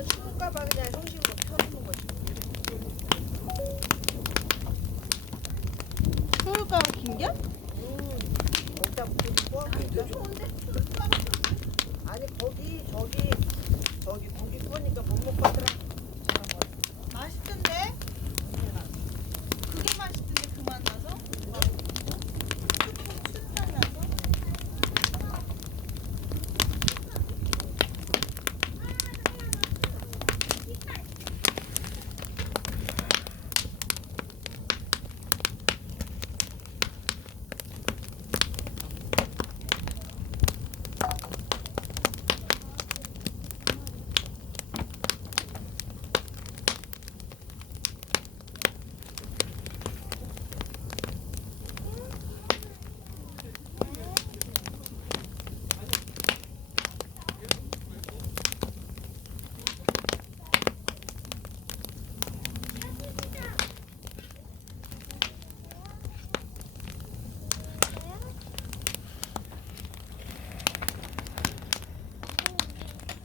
나는 추울까봐 그냥 형식으로 펴놓는 거지. 추울까 긴겨? 거기다 붓고 좋은데? 아니 저기 고기 구우니까 못 먹고 하더라. 맛있던데? 그게 맛있던데 그만 나서? 춘장 나서?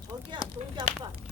저기야 동기 아빠.